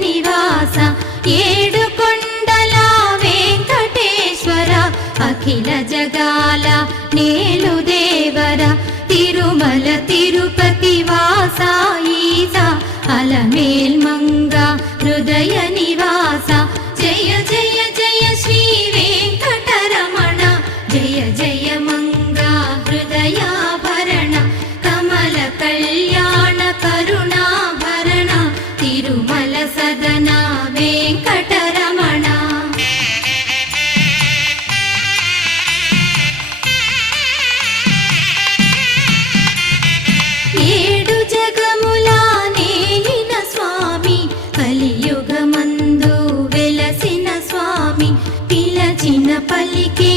నివాస ఏడు కొండల వెంకటేశ్వర అఖిల జగాల నేలు దేవర తిరుమల తిరుపతి వాస ఈస అలమేల్ మంగ హృదయ నివాస జయ జయ జయ శ్రీ వెంకటరమణ జయ జయ మంగ హృదయాభరణ కమల కళ్యాణ కరుణాభరణ తిరుమల సదన వెంకటరమణ. ఏడు జగముల నేలిన స్వామి కలియుగమందు వెలసిన స్వామి పిలచిన పలికే